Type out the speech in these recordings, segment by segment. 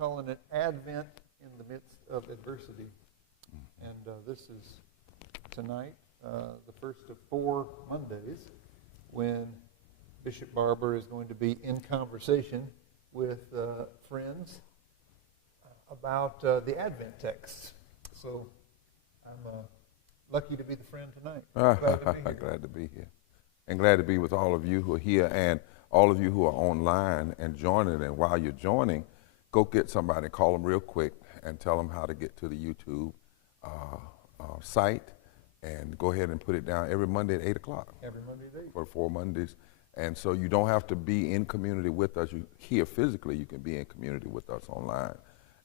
calling it Advent in the Midst of Adversity. And this is tonight, the first of 4 Mondays, when Bishop Barber is going to be in conversation with friends about the Advent text. So I'm lucky to be the friend tonight. Glad to be here. Glad to be here. And glad to be with all of you who are here and all of you who are online and joining. And while you're joining, go get somebody, call them real quick, and tell them how to get to the YouTube site. And go ahead and put it down every Monday at 8 o'clock. Every Monday at 8. For 4 Mondays. And so you don't have to be in community with us. You here physically, you can be in community with us online.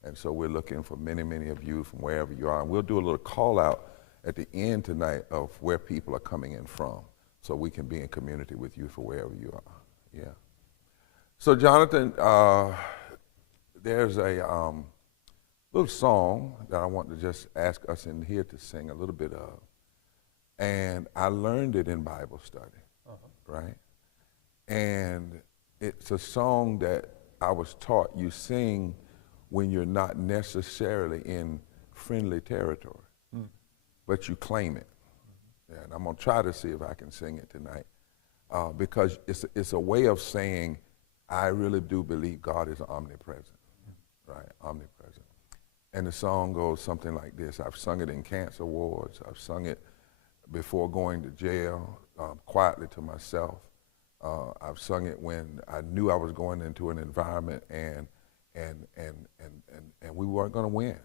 And so we're looking for many, many of you from wherever you are. And we'll do a little call out at the end tonight of where people are coming in from, so we can be in community with you for wherever you are. Yeah. So Jonathan, there's a little song that I want to just ask us in here to sing a little bit of. And I learned it in Bible study, right? And it's a song that I was taught you sing when you're not necessarily in friendly territory, but you claim it. And I'm going to try to see if I can sing it tonight, because it's a way of saying I really do believe God is omnipresent, right? Omnipresent. And the song goes something like this. I've sung it in cancer wards. I've sung it before going to jail, quietly to myself. I've sung it when I knew I was going into an environment and we weren't going to win.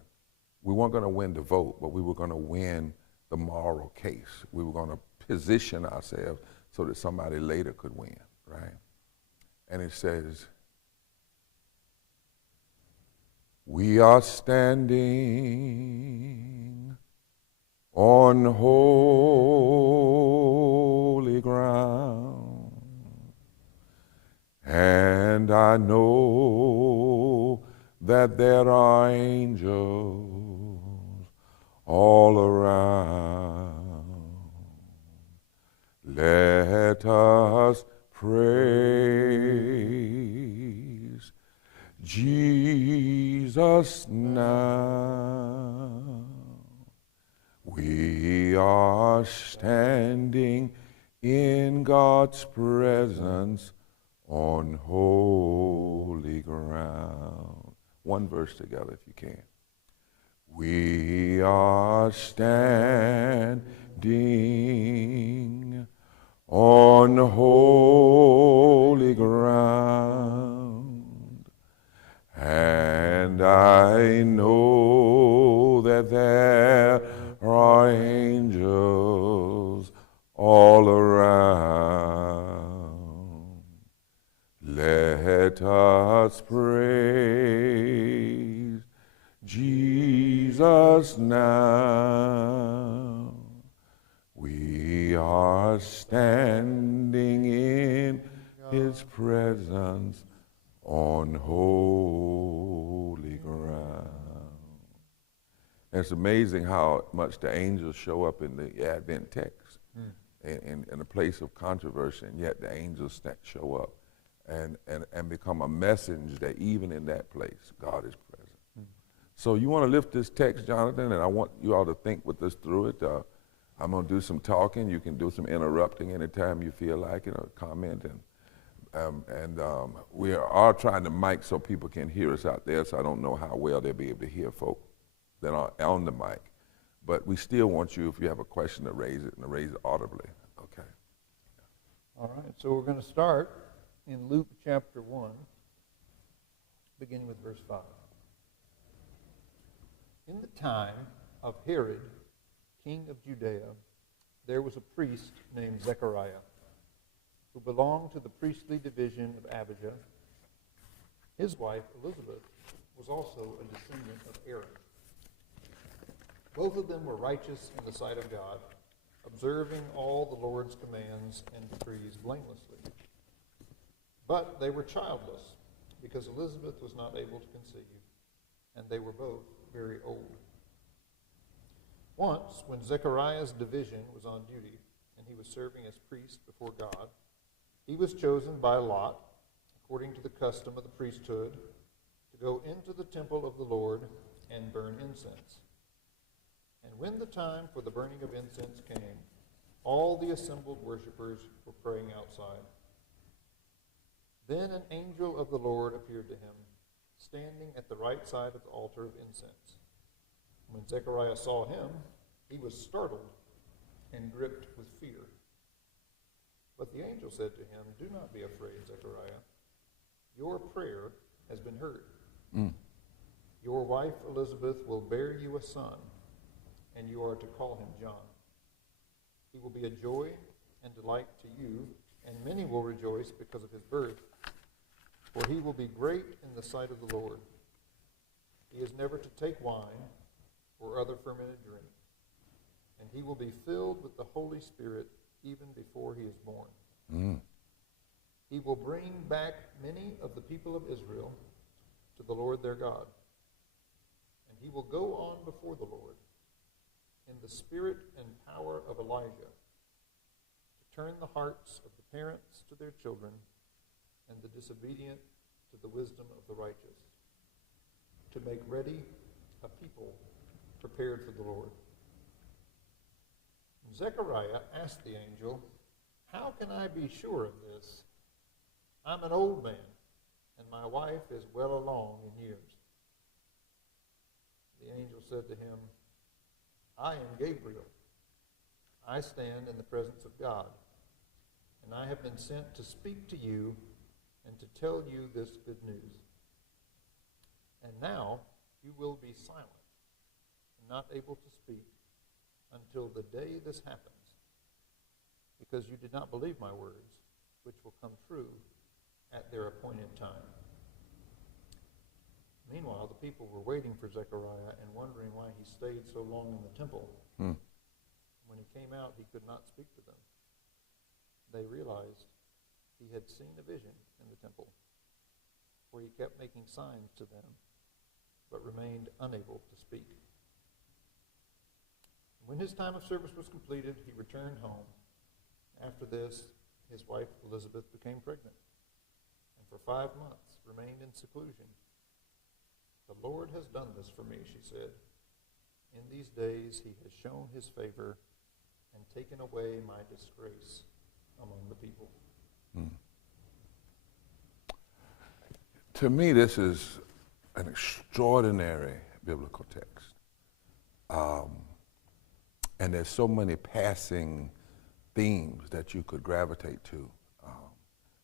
We weren't going to win the vote, but we were going to win the moral case. We were going to position ourselves so that somebody later could win, right? And it says, we are standing on holy ground, and I know that there are angels all around. Let us praise Jesus now. We are standing in God's presence on holy ground. One verse together if you can. We are standing on holy ground, and I know that there are angels all around. Let us praise Jesus now. We are standing in His presence on holy ground. And it's amazing how much the angels show up in the Advent text in a place of controversy, and yet the angels show up and become a message that even in that place, God is present. So you want to lift this text, Jonathan, and I want you all to think with us through it. I'm going to do some talking. You can do some interrupting anytime you feel like it, or comment. And we are trying to mic so people can hear us out there, so I don't know how well they'll be able to hear folk that are on the mic. But we still want you, if you have a question, to raise it, and to raise it audibly. Okay. All right, so we're going to start in Luke chapter 1, beginning with verse 5. In the time of Herod, king of Judea, there was a priest named Zechariah, who belonged to the priestly division of Abijah. His wife, Elizabeth, was also a descendant of Aaron. Both of them were righteous in the sight of God, observing all the Lord's commands and decrees blamelessly. But they were childless, because Elizabeth was not able to conceive, and they were both very old. Once, when Zechariah's division was on duty, and he was serving as priest before God, he was chosen by lot, according to the custom of the priesthood, to go into the temple of the Lord and burn incense. And when the time for the burning of incense came, all the assembled worshippers were praying outside. Then an angel of the Lord appeared to him, standing at the right side of the altar of incense. When Zechariah saw him, he was startled and gripped with fear. But the angel said to him, "Do not be afraid, Zechariah. Your prayer has been heard. Your wife Elizabeth will bear you a son, and you are to call him John. He will be a joy and delight to you, and many will rejoice because of his birth, for he will be great in the sight of the Lord. He is never to take wine or other fermented drink, and he will be filled with the Holy Spirit even before he is born. He will bring back many of the people of Israel to the Lord their God, and he will go on before the Lord in the spirit and power of Elijah, to turn the hearts of the parents to their children and the disobedient to the wisdom of the righteous, to make ready a people prepared for the Lord." And Zechariah asked the angel, "How can I be sure of this? I'm an old man, and my wife is well along in years." The angel said to him, "I am Gabriel. I stand in the presence of God, and I have been sent to speak to you and to tell you this good news. And now you will be silent and not able to speak until the day this happens, because you did not believe my words, which will come true at their appointed time." Meanwhile, the people were waiting for Zechariah and wondering why he stayed so long in the temple. When he came out, he could not speak to them. They realized he had seen a vision in the temple, for he kept making signs to them, but remained unable to speak. When his time of service was completed, he returned home. After this, his wife Elizabeth became pregnant, and for 5 months remained in seclusion. "The Lord has done this for me," she said. "In these days he has shown his favor and taken away my disgrace among the people." To me, this is an extraordinary biblical text. And there's so many passing themes that you could gravitate to.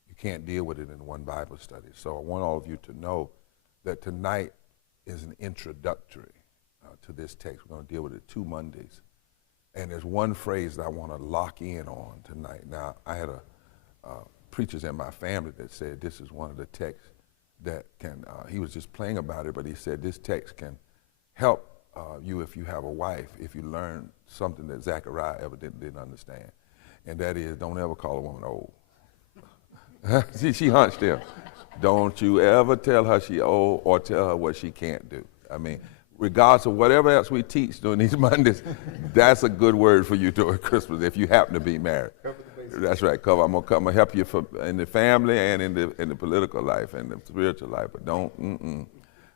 You can't deal with it in one Bible study. So I want all of you to know that tonight is an introductory to this text. We're going to deal with it 2 Mondays. And there's one phrase that I want to lock in on tonight. Now, I had preachers in my family that said this is one of the texts that can, he was just playing about it, but he said this text can help you if you have a wife, if you learn something that Zechariah evidently didn't understand. And that is, don't ever call a woman old. she hunched him. Don't you ever tell her she old or tell her what she can't do. I mean, regardless of whatever else we teach during these Mondays, that's a good word for you during Christmas if you happen to be married. Cover the bases. That's right. I'm gonna help you in the family and in the political life and the spiritual life. But don't.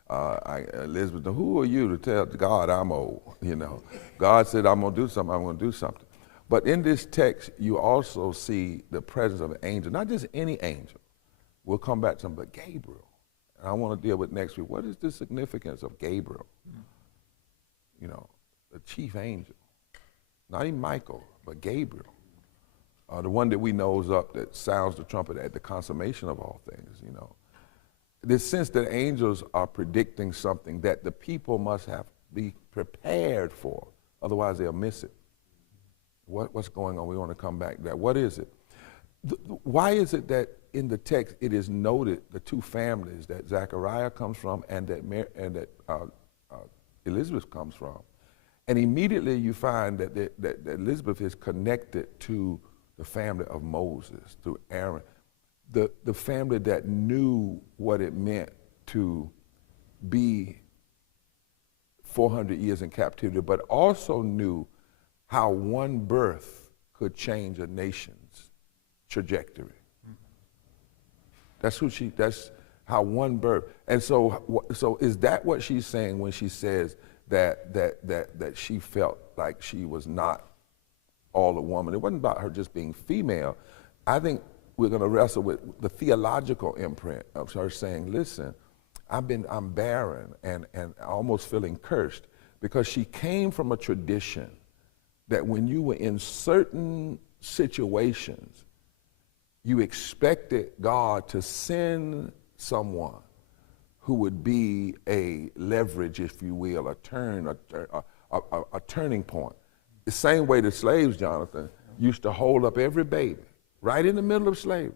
Elizabeth, who are you to tell God I'm old? You know, God said I'm gonna do something. I'm gonna do something. But in this text, you also see the presence of an angel, not just any angel. We'll come back to him, but Gabriel. And I want to deal with next week. What is the significance of Gabriel? You know, the chief angel. Not even Michael, but Gabriel. The one that we nose up that sounds the trumpet at the consummation of all things, you know. This sense that angels are predicting something that the people must be prepared for, otherwise they'll miss it. What's going on? We want to come back to that. What is it? Why is it that in the text it is noted the 2 families that Zechariah comes from and that Elizabeth comes from? And immediately you find that Elizabeth is connected to the family of Moses, through Aaron, the family that knew what it meant to be 400 years in captivity, but also knew how one birth could change a nation's trajectory. That's how one birth. And so is that what she's saying when she says that she felt like she was not all a woman? It wasn't about her just being female. I think we're going to wrestle with the theological imprint of her saying, listen, I'm barren and almost feeling cursed, because she came from a tradition that when you were in certain situations, you expected God to send someone who would be a leverage, if you will, a turning point. The same way the slaves, Jonathan, used to hold up every baby right in the middle of slavery,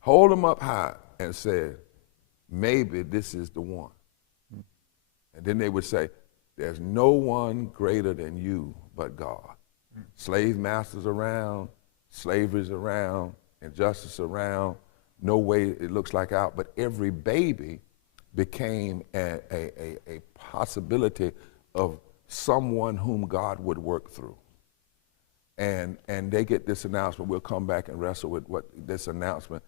hold them up high and said, maybe this is the one. And then they would say, there's no one greater than you but God. Slave masters around, slavery's around, injustice around, no way it looks like out, but every baby became a possibility of someone whom God would work through. And they get this announcement. We'll come back and wrestle with what this announcement.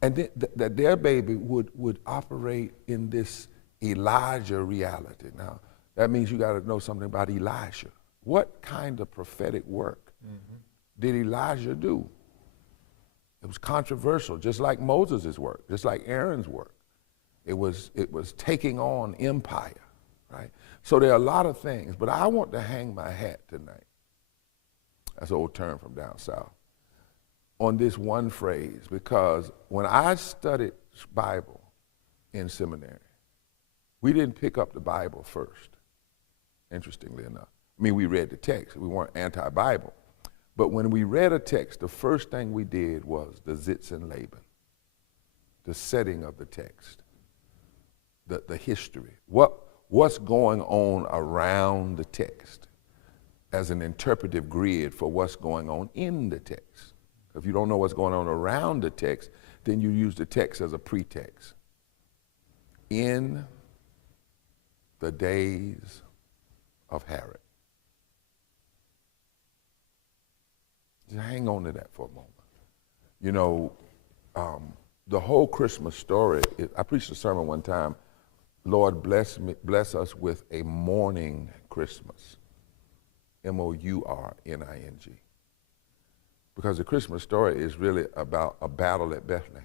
And that their baby would operate in this Elijah reality. Now, that means you got to know something about Elijah. What kind of prophetic work did Elijah do? It was controversial, just like Moses' work, just like Aaron's work. It was taking on empire, right? So there are a lot of things, but I want to hang my hat tonight, that's an old term from down south, on this one phrase, because when I studied Bible in seminary, we didn't pick up the Bible first, interestingly enough. I mean, we read the text. We weren't anti-Bible. But when we read a text, the first thing we did was the Zitz and Laban, the setting of the text, the history, what's going on around the text as an interpretive grid for what's going on in the text. If you don't know what's going on around the text, then you use the text as a pretext. In the days of Herod. Just hang on to that for a moment. You know, the whole Christmas story, I preached a sermon one time, Lord bless us with a mourning Christmas. M-O-U-R-N-I-N-G. Because the Christmas story is really about a battle at Bethlehem.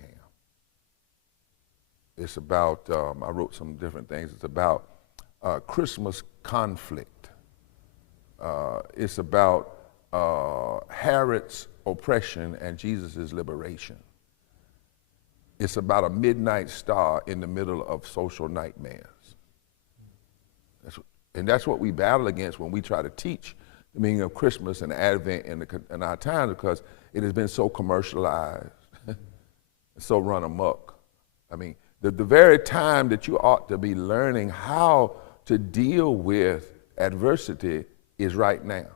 It's about, I wrote some different things, it's about Christmas conflict. It's about Herod's oppression and Jesus' liberation. It's about a midnight star in the middle of social nightmares. That's what we battle against when we try to teach the meaning of Christmas and Advent in our time, because it has been so commercialized, so run amok. I mean, the very time that you ought to be learning how to deal with adversity is right now.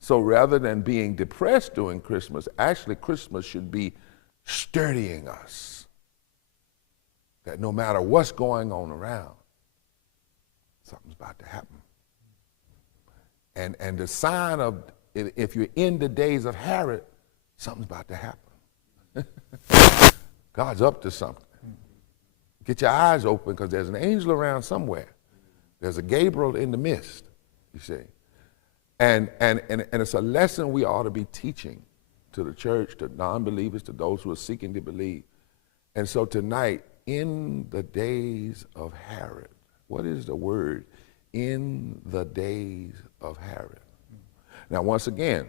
So rather than being depressed during Christmas, actually Christmas should be sturdying us. That no matter what's going on around, something's about to happen. And the sign of, if you're in the days of Herod, something's about to happen. God's up to something. Get your eyes open, because there's an angel around somewhere. There's a Gabriel in the midst, you see. And it's a lesson we ought to be teaching to the church, to non-believers, to those who are seeking to believe. And so tonight, in the days of Herod, what is the word? In the days of Herod. Now, once again,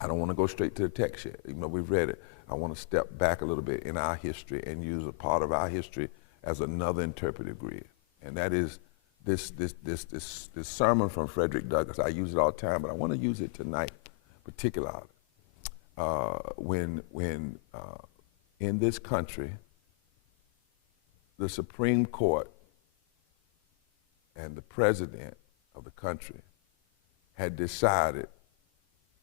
I don't want to go straight to the text yet, even though we've read it. I want to step back a little bit in our history and use a part of our history as another interpretive grid. And that is this sermon from Frederick Douglass. I use it all the time, but I want to use it tonight, particularly when in this country, the Supreme Court and the president of the country had decided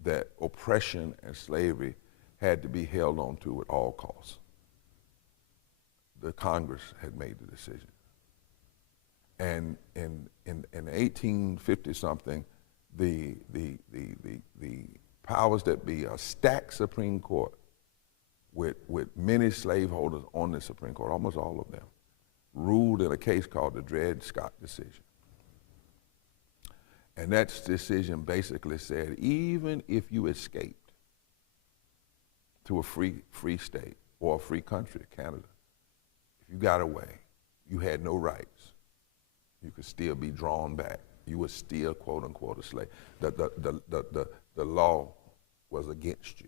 that oppression and slavery had to be held on to at all costs. The Congress had made the decision. And in 1850-something, the powers that be, a stacked Supreme Court, with many slaveholders on the Supreme Court, almost all of them, ruled in a case called the Dred Scott decision. And that decision basically said, even if you escaped to a free state or a free country, Canada, if you got away, you had no rights. You could still be drawn back. You were still, quote unquote, a slave. The law was against you,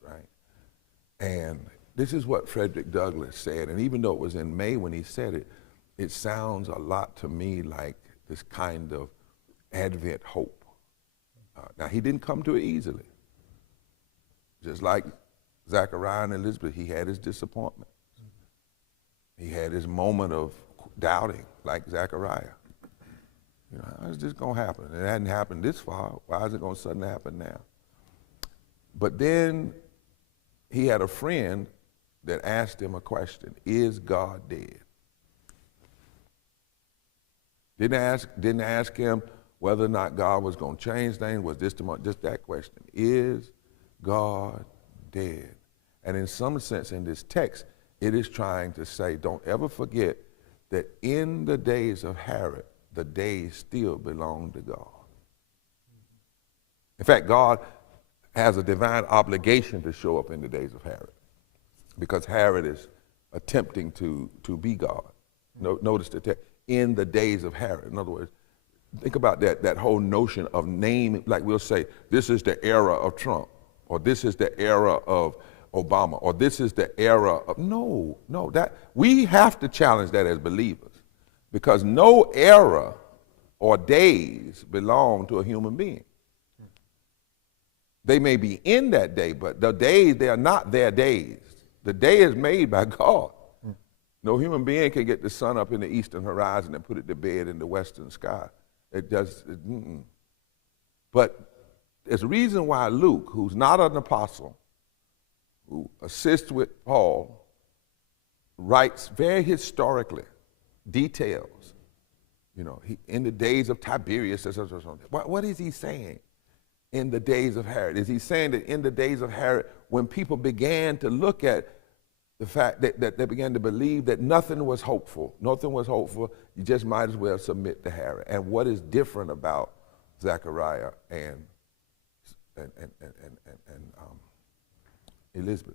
right? And this is what Frederick Douglass said, and even though it was in May when he said it, it sounds a lot to me like this kind of Advent hope. Now, he didn't come to it easily. Just like Zachariah and Elizabeth, he had his disappointment. He had his moment of doubting, like Zachariah. You know, how's this going to happen? It hadn't happened this far. Why is it going to suddenly happen now? But then he had a friend that asked him a question: is God dead? Didn't ask him whether or not God was going to change things. Was this just that question? Is God dead? And in some sense, in this text, it is trying to say, don't ever forget that in the days of Herod, the days still belong to God. In fact, God has a divine obligation to show up in the days of Herod, because Herod is attempting to be God. Notice the text, in the days of Herod. In other words, think about that whole notion of name, like we'll say, this is the era of Trump, or this is the era of Obama, or this is the era of, no, that we have to challenge that as believers, because no era or days belong to a human being. They may be in that day, but the days, they are not their days. The day is made by God. No human being can get the sun up in the eastern horizon and put it to bed in the western sky. It does. But there's a reason why Luke, who's not an apostle, who assists with Paul, writes very historically details. You know, in the days of Tiberius, what is he saying? In the days of Herod, is he saying that in the days of Herod, when people began to look at the fact that they began to believe that nothing was hopeful, you just might as well submit to Herod. And what is different about Zechariah and Elizabeth?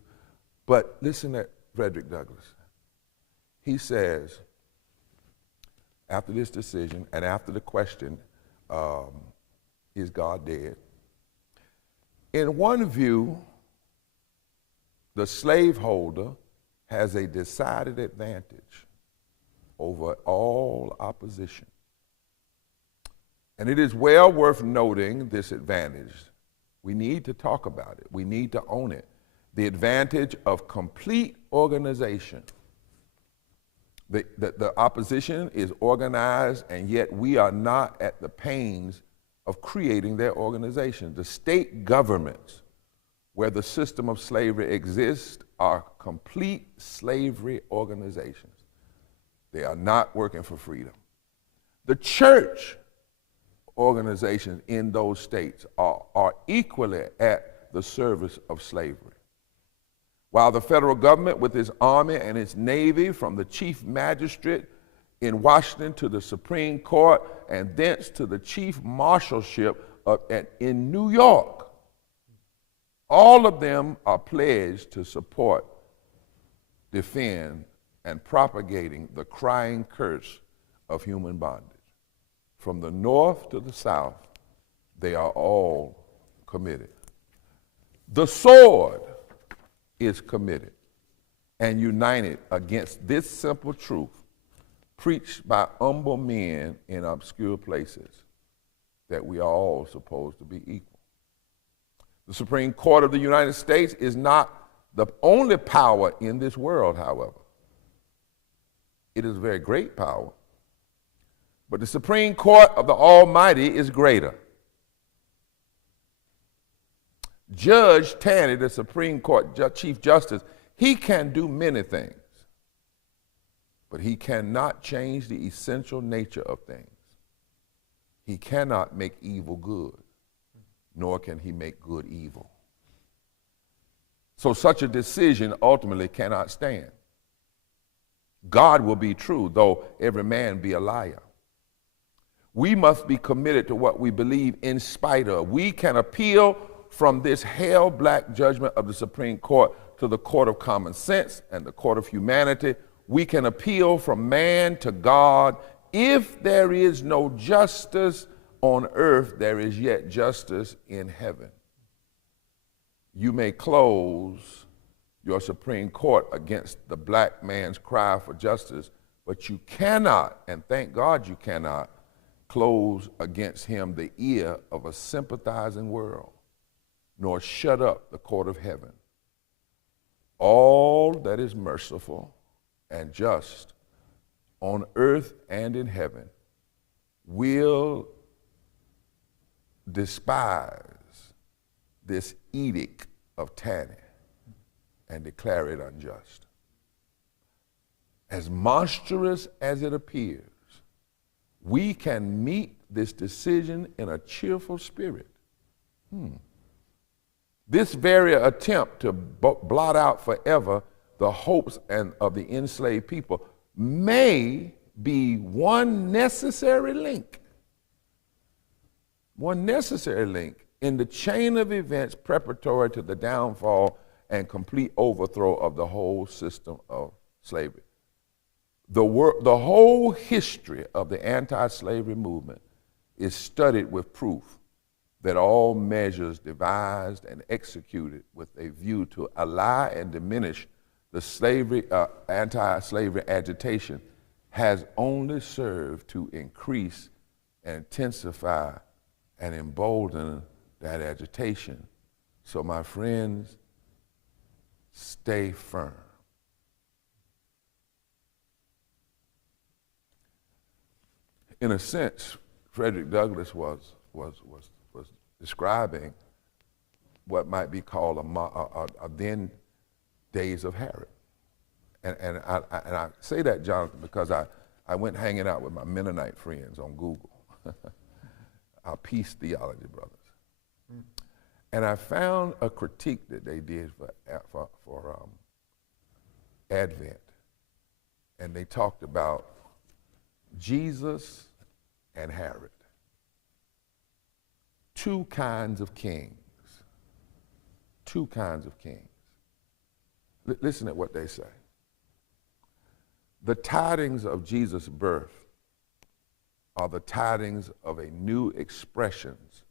But listen to Frederick Douglass. He says, after this decision and after the question, is God dead? In one view, the slaveholder has a decided advantage over all opposition. And it is well worth noting this advantage. We need to talk about it. We need to own it. The advantage of complete organization. The opposition is organized, and yet we are not at the pains of creating their organization. The state governments where the system of slavery exists are complete slavery organizations. They are not working for freedom. The church organizations in those states are equally at the service of slavery. While the federal government, with its army and its navy, from the chief magistrate in Washington to the Supreme Court, and thence to the chief marshalship in New York, all of them are pledged to support, defend, and propagating the crying curse of human bondage. From the north to the south, they are all committed. The sword is committed and united against this simple truth preached by humble men in obscure places, that we are all supposed to be equal. The Supreme Court of the United States is not the only power in this world, however. It is a very great power. But the Supreme Court of the Almighty is greater. Judge Taney, the Supreme Court Chief Justice, he can do many things, but he cannot change the essential nature of things. He cannot make evil good, nor can he make good evil. So such a decision ultimately cannot stand. God will be true, though every man be a liar. We must be committed to what we believe in spite of. We can appeal from this hell-black judgment of the Supreme Court to the court of common sense and the court of humanity. We can appeal from man to God. If there is no justice on earth, there is yet justice in heaven. You may close your Supreme Court against the black man's cry for justice, but you cannot, and thank God you cannot, close against him the ear of a sympathizing world, nor shut up the court of heaven. All that is merciful and just on earth and in heaven will despise this edict of Tanny and declare it unjust. As monstrous as it appears, we can meet this decision in a cheerful spirit. This very attempt to blot out forever the hopes of the enslaved people may be one necessary link in the chain of events preparatory to the downfall and complete overthrow of the whole system of slavery. The whole history of the anti-slavery movement is studied with proof that all measures devised and executed with a view to allay and diminish the slavery, anti-slavery agitation has only served to increase and intensify and embolden that agitation. So my friends, stay firm. In a sense, Frederick Douglass was describing what might be called a then days of Herod. And I say that, Jonathan, because I went hanging out with my Mennonite friends on Google, our peace theology brothers. And I found a critique that they did for Advent. And they talked about Jesus and Herod. Two kinds of kings. Two kinds of kings. Listen to what they say. The tidings of Jesus' birth are the tidings of a new expressions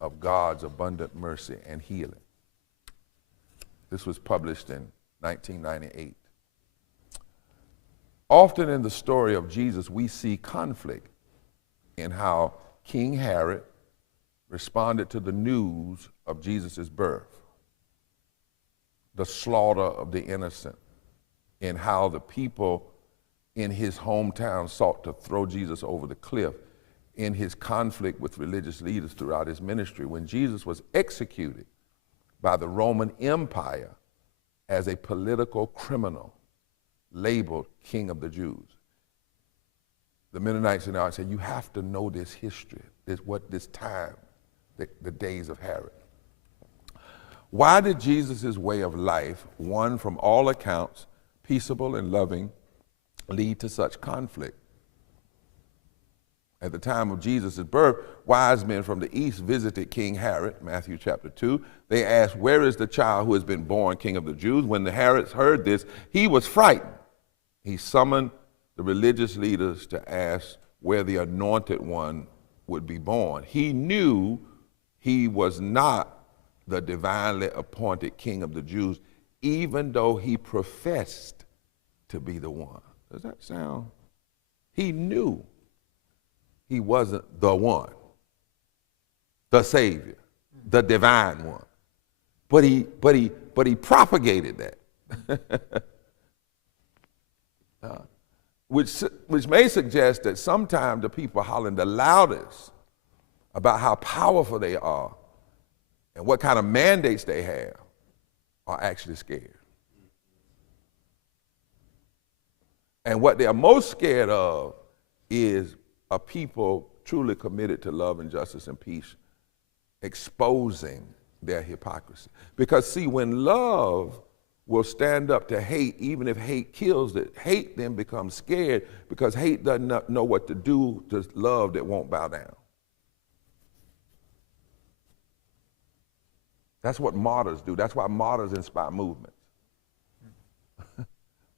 of God's abundant mercy and healing. This was published in 1998. Often in the story of Jesus, we see conflict in how King Herod responded to the news of Jesus' birth, the slaughter of the innocent, in how the people in his hometown sought to throw Jesus over the cliff, in his conflict with religious leaders throughout his ministry, when Jesus was executed by the Roman Empire as a political criminal, labeled King of the Jews. The Mennonites and I said, you have to know this history, this time, the days of Herod. Why did Jesus' way of life, one from all accounts peaceable and loving, lead to such conflict? At the time of Jesus' birth, wise men from the east visited King Herod, Matthew chapter 2. They asked, where is the child who has been born King of the Jews? When the Herods heard this, he was frightened. He summoned the religious leaders to ask where the anointed one would be born. He knew he was not the divinely appointed King of the Jews, even though he professed to be the one. Does that sound? He knew he wasn't the one, the Savior, the divine one. But he propagated that. Which may suggest that sometimes the people hollering the loudest about how powerful they are and what kind of mandates they have are actually scared. And what they are most scared of is a people truly committed to love and justice and peace exposing their hypocrisy. Because see, when love will stand up to hate, even if hate kills it, hate then becomes scared because hate doesn't know what to do to love that won't bow down. That's what martyrs do. That's why martyrs inspire movements.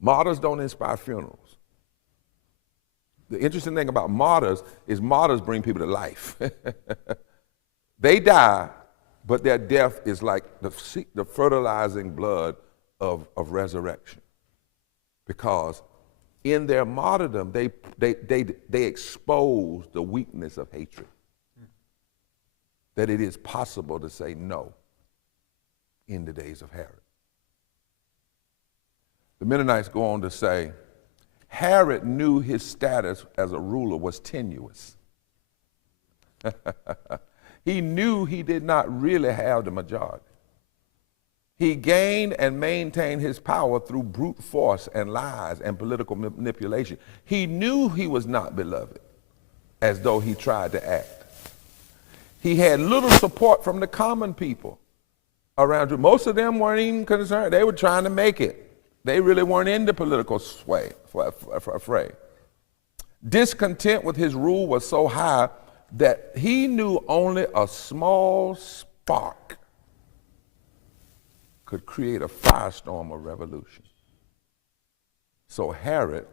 Martyrs don't inspire funerals. The interesting thing about martyrs is martyrs bring people to life. They die, but their death is like the fertilizing blood of resurrection. Because in their martyrdom, they expose the weakness of hatred. That it is possible to say no in the days of Herod. The Mennonites go on to say, Herod knew his status as a ruler was tenuous. He knew he did not really have the majority. He gained and maintained his power through brute force and lies and political manipulation. He knew he was not beloved, as though he tried to act. He had little support from the common people around him. Most of them weren't even concerned. They were trying to make it. They really weren't in the political fray. Discontent with his rule was so high that he knew only a small spark could create a firestorm of revolution. So Herod,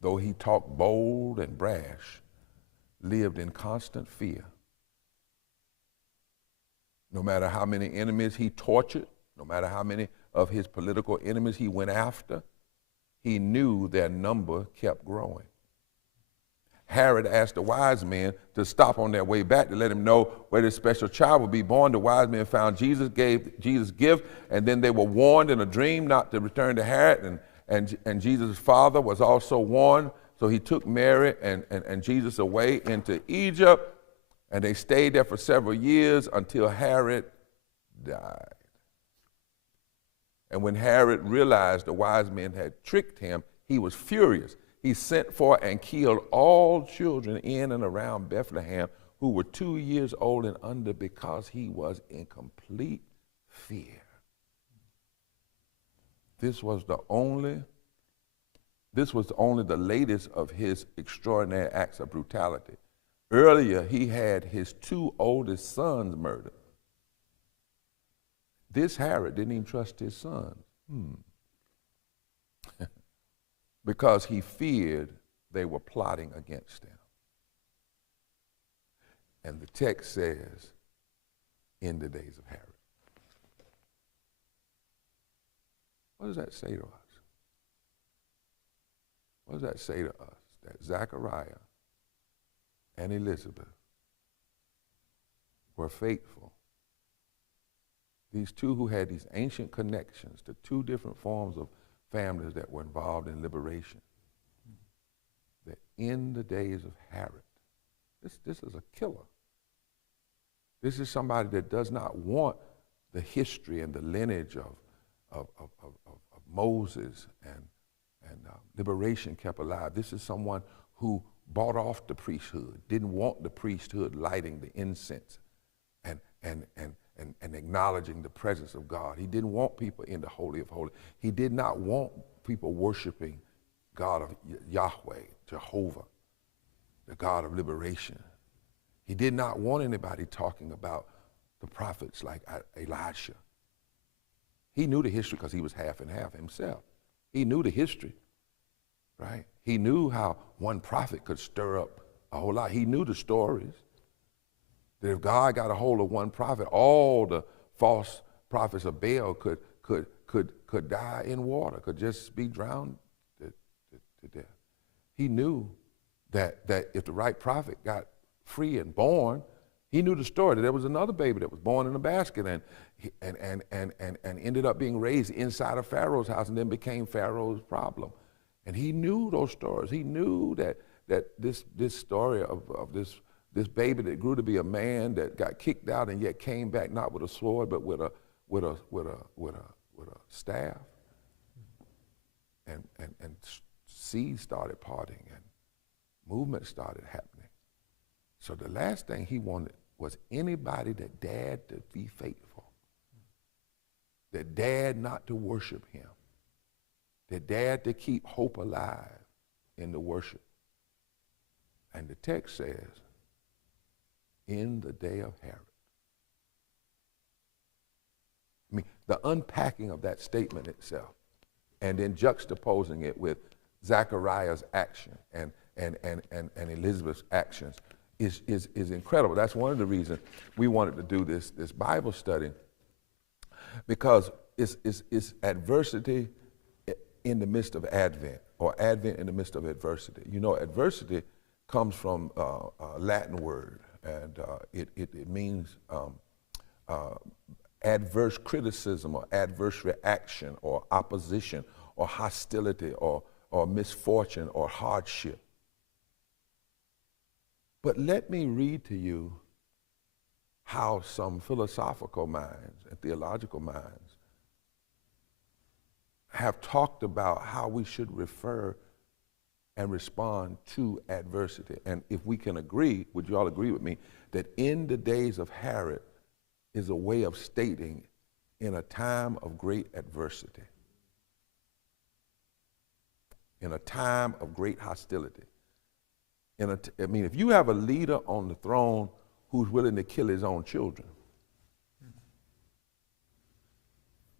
though he talked bold and brash, lived in constant fear. No matter how many enemies he tortured, no matter how many of his political enemies he went after, he knew their number kept growing. Herod asked the wise men to stop on their way back to let him know where this special child would be born. The wise men found Jesus, gave Jesus gift, and then they were warned in a dream not to return to Herod, and Jesus' father was also warned. So he took Mary and Jesus away into Egypt, and they stayed there for several years until Herod died. And when Herod realized the wise men had tricked him, he was furious. He sent for and killed all children in and around Bethlehem who were 2 years old and under because he was in complete fear. This was only the latest of his extraordinary acts of brutality. Earlier, he had his 2 oldest sons murdered. This Herod didn't even trust his sons. Because he feared they were plotting against him. And the text says, in the days of Herod. What does that say to us? What does that say to us? That Zechariah and Elizabeth were faithful. These two who had these ancient connections to 2 different forms of families that were involved in liberation. That in the days of Herod, this is a killer. This is somebody that does not want the history and the lineage of Moses and liberation kept alive. This is someone who bought off the priesthood, didn't want the priesthood lighting the incense and acknowledging the presence of God. He didn't want people in the Holy of Holies. He did not want people worshiping God of Yahweh, Jehovah, the God of liberation. He did not want anybody talking about the prophets like Elisha. He knew the history because he was half and half himself. He knew the history, right? He knew how one prophet could stir up a whole lot. He knew the stories. That if God got a hold of one prophet, all the false prophets of Baal could die in water, could just be drowned to death. He knew that if the right prophet got free and born, he knew the story that there was another baby that was born in a basket and ended up being raised inside of Pharaoh's house and then became Pharaoh's problem. And he knew those stories. He knew that this story of this baby that grew to be a man that got kicked out and yet came back not with a sword but with a staff, and seeds started parting and movement started happening. So the last thing he wanted was anybody that dared to be faithful, that dared not to worship him, that dared to keep hope alive in the worship. And the text says, in the day of Herod. I mean, the unpacking of that statement itself, and then juxtaposing it with Zechariah's action and Elizabeth's actions is incredible. That's one of the reasons we wanted to do this Bible study, because it's adversity in the midst of Advent, or Advent in the midst of adversity. You know, adversity comes from a Latin word, and it means adverse criticism or adverse reaction or opposition or hostility or misfortune or hardship. But let me read to you how some philosophical minds and theological minds have talked about how we should refer and respond to adversity. And if we can agree, would you all agree with me, that in the days of Herod is a way of stating in a time of great adversity, in a time of great hostility. I mean, if you have a leader on the throne who's willing to kill his own children,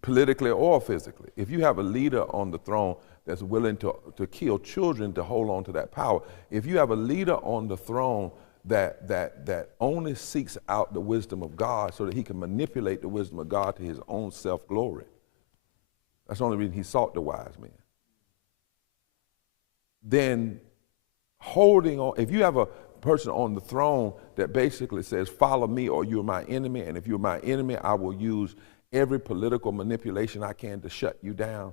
politically or physically, if you have a leader on the throne that's willing to kill children to hold on to that power, if you have a leader on the throne that only seeks out the wisdom of God so that he can manipulate the wisdom of God to his own self-glory, that's the only reason he sought the wise men. Then holding on, if you have a person on the throne that basically says, follow me or you're my enemy, and if you're my enemy, I will use every political manipulation I can to shut you down.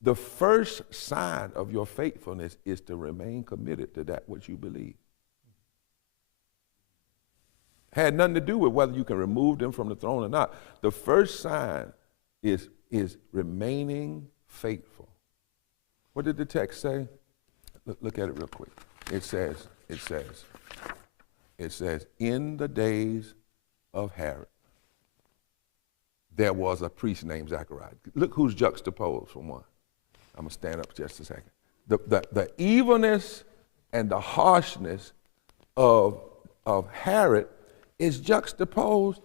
The first sign of your faithfulness is to remain committed to that which you believe. Had nothing to do with whether you can remove them from the throne or not. The first sign is remaining faithful. What did the text say? Look at it real quick. It says, in the days of Herod, there was a priest named Zechariah. Look who's juxtaposed from one. I'm going to stand up just a second. The evilness and the harshness of Herod is juxtaposed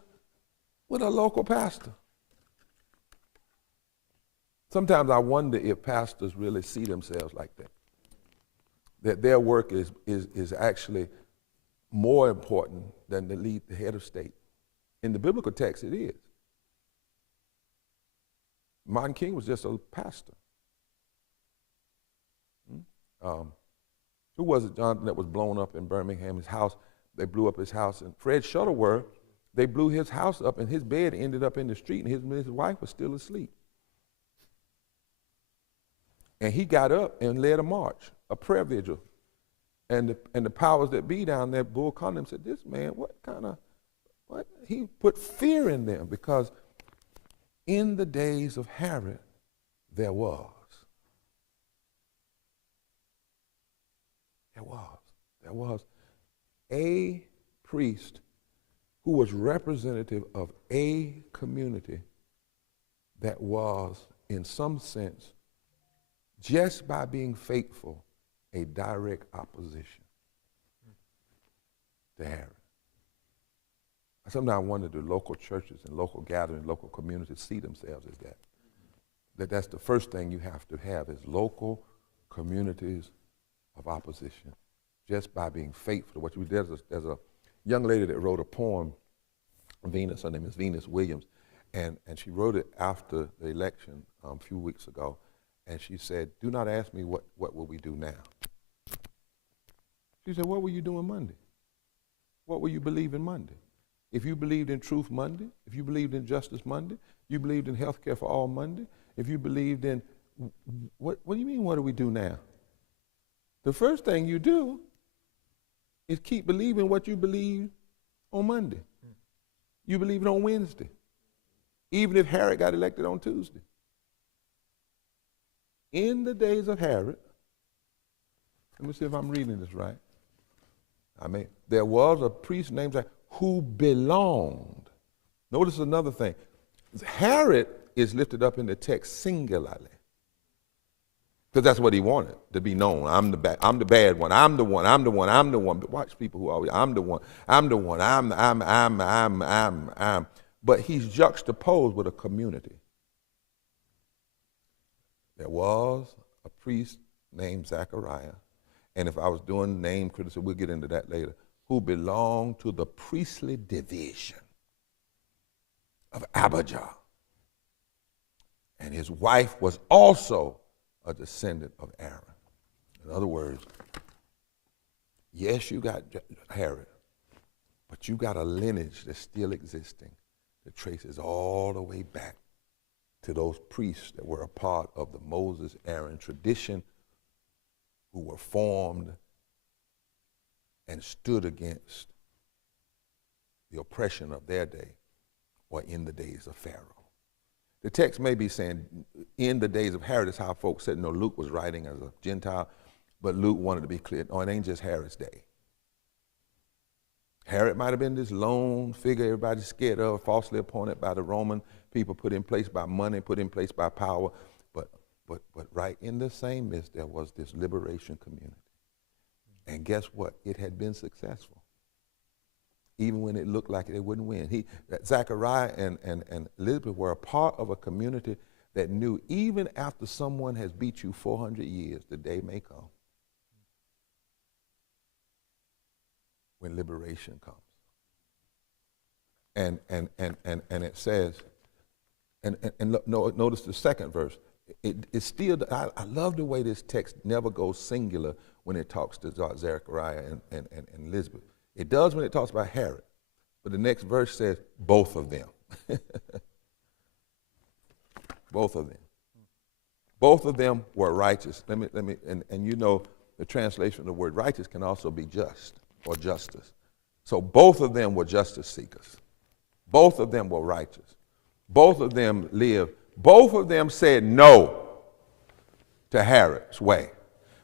with a local pastor. Sometimes I wonder if pastors really see themselves like that. That their work is actually more important than the head of state. In the biblical text, it is. Martin King was just a pastor. Who was it, Jonathan, that was blown up in Birmingham? His house, they blew up his house. And Fred Shuttleworth, they blew his house up, and his bed ended up in the street, and his wife was still asleep. And he got up and led a march, a prayer vigil. And the powers that be down there, Bull Condon, said, this man, what? He put fear in them, because in the days of Herod, there was a priest who was representative of a community that was, in some sense, just by being faithful, a direct opposition to Herod. I sometimes wonder, do local churches and local gatherings, local communities see themselves as that? That's the first thing you have to have, is local communities of opposition, just by being faithful to what you do. There's a young lady that wrote a poem, Venus, her name is Venus Williams, and she wrote it after the election a few weeks ago, and she said, do not ask me what will we do now. She said, what were you doing Monday? What were you believing Monday? If you believed in truth Monday, if you believed in justice Monday, you believed in health care for all Monday, if you believed in, what do you mean, what do we do now? The first thing you do is keep believing what you believed on Monday. You believe it on Wednesday, even if Herod got elected on Tuesday. In the days of Herod, let me see if I'm reading this right. There was a priest named Zechariah, who belonged. Notice another thing. Herod is lifted up in the text singularly. Because that's what he wanted, to be known. I'm the bad one. I'm the one. But watch people who always, I'm the one. But he's juxtaposed with a community. There was a priest named Zechariah, and if I was doing name criticism, we'll get into that later, who belonged to the priestly division of Abijah. And his wife was also a descendant of Aaron. In other words, yes, you got Herod, but you got a lineage that's still existing that traces all the way back to those priests that were a part of the Moses-Aaron tradition, who were formed and stood against the oppression of their day, or in the days of Pharaoh. The text may be saying, in the days of Herod, is how folks said, no, Luke was writing as a Gentile, but Luke wanted to be clear, no, it ain't just Herod's day. Herod might have been this lone figure everybody's scared of, falsely appointed by the Roman people, put in place by money, put in place by power, but right in the same midst, there was this liberation community. And guess what? It had been successful. Even when it looked like it wouldn't win. Zechariah and Elizabeth were a part of a community that knew even after someone has beat you 400 years, the day may come when liberation comes. And it says, notice the second verse. It's still, I love the way this text never goes singular when it talks to Zechariah and Elizabeth. It does when it talks about Herod, but the next verse says both of them. Both of them. Both of them were righteous. And you know the translation of the word righteous can also be just or justice. So both of them were justice seekers. Both of them were righteous. Both of them lived. Both of them said no to Herod's way.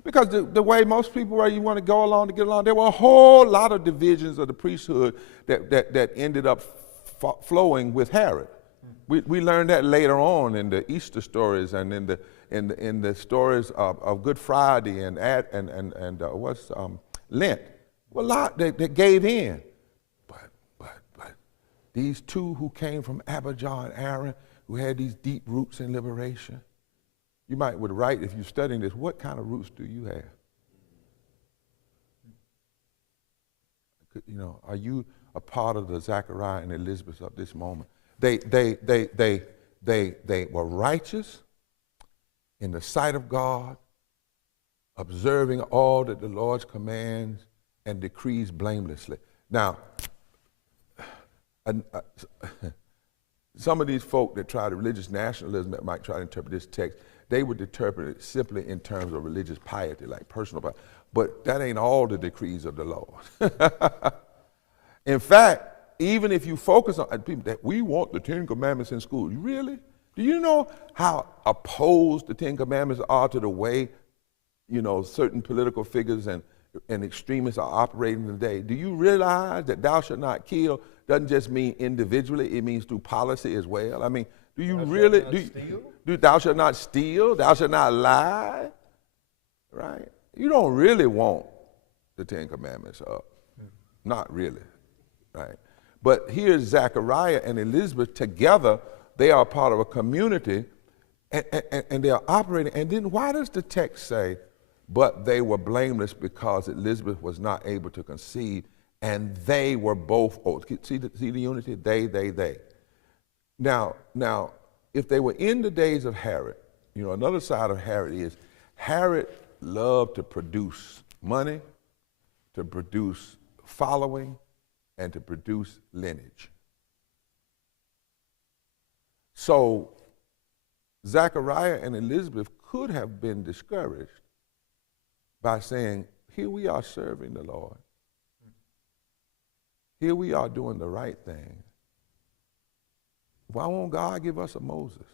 Because the way most people were, you want to go along to get along, there were a whole lot of divisions of the priesthood that ended up flowing with Herod. We learned that later on in the Easter stories and in the stories of Good Friday and Lent. Well, a lot that gave in. But these two who came from Abijah and Aaron, who had these deep roots in liberation, you would write, if you're studying this, what kind of roots do you have? You know, are you a part of the Zechariah and Elizabeth of this moment? They were righteous in the sight of God, observing all that the Lord's commands and decrees blamelessly. Now, some of these folk that try to religious nationalism that might try to interpret this text, they would interpret it simply in terms of religious piety, like personal piety. But that ain't all the decrees of the Lord. In fact, even if you focus on people that we want the Ten Commandments in school, really? Do you know how opposed the Ten Commandments are to the way, you know, certain political figures and extremists are operating today? Do you realize that thou shalt not kill doesn't just mean individually, it means through policy as well? I mean, do you really, do thou shalt not steal, thou shalt not lie, right? You don't really want the Ten Commandments up. Not really, right? But here's Zechariah and Elizabeth together. They are part of a community, and they are operating. And then why does the text say, but they were blameless because Elizabeth was not able to conceive, and they were both old? See the unity? They. Now, if they were in the days of Herod, you know, another side of Herod is Herod loved to produce money, to produce following, and to produce lineage. So Zechariah and Elizabeth could have been discouraged by saying, here we are serving the Lord. Here we are doing the right thing. Why won't God give us a Moses?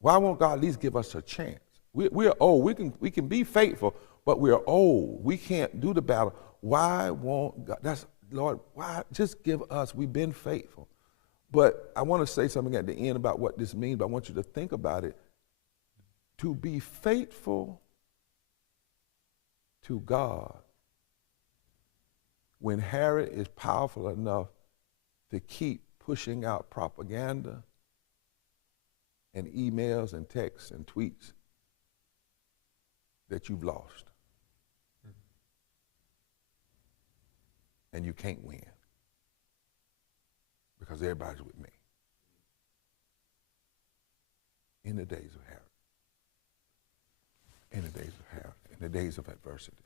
Why won't God at least give us a chance? We're old. We can be faithful, but we're old. We can't do the battle. Why won't God? That's Lord. Why just give us? We've been faithful, but I want to say something at the end about what this means. But I want you to think about it. To be faithful to God when Herod is powerful enough to keep pushing out propaganda and emails and texts and tweets that you've lost. And you can't win because everybody's with me. In the days of Herod. In the days of Herod. In the days of adversity.